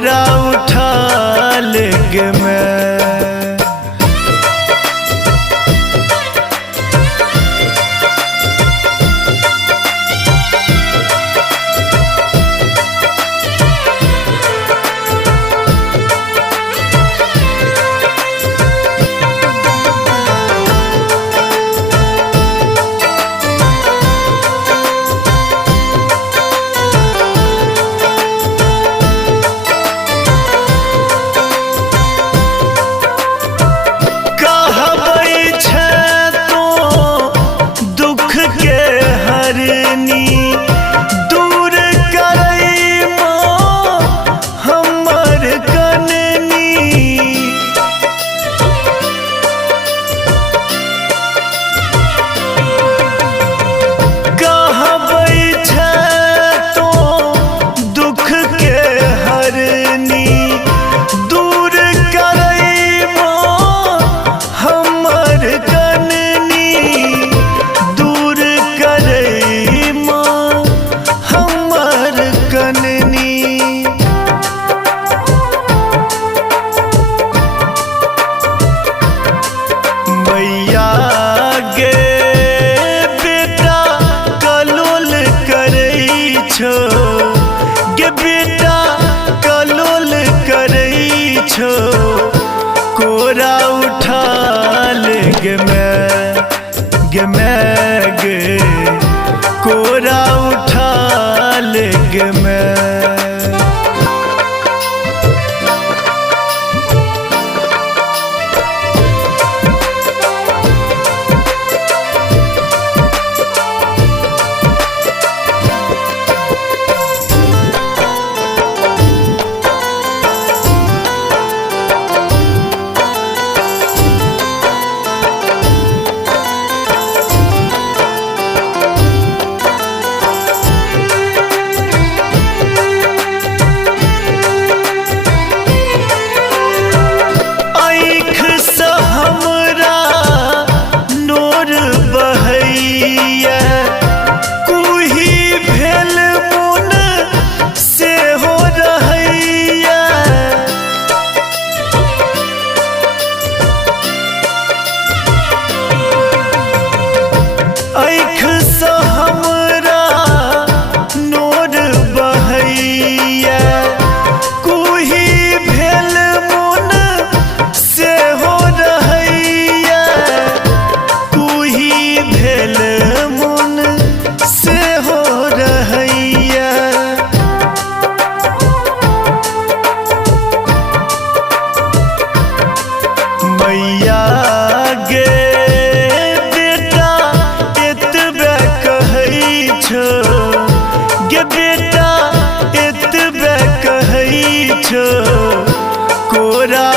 कोरा उठा लेंगे मैं। दूर करई माँ हमर कननी, कहबै छै तो दुख के हरनी। दूर करई माँ हमर कननी, दूर करई माँ हमर कननी। मैया गे बेटा कलोल करई छो, गे बेटा कलोल करई छो। कोरा उठा लेंगे मैं गे कोरा उठा लेंगे मैं। आँख से हमरा नोर बहैया, कुही भेल मोन से हो रहैया, कुही भेल मोन से हो रहैया। मैया गे गे बेटा एतबे कहई छो, कोरा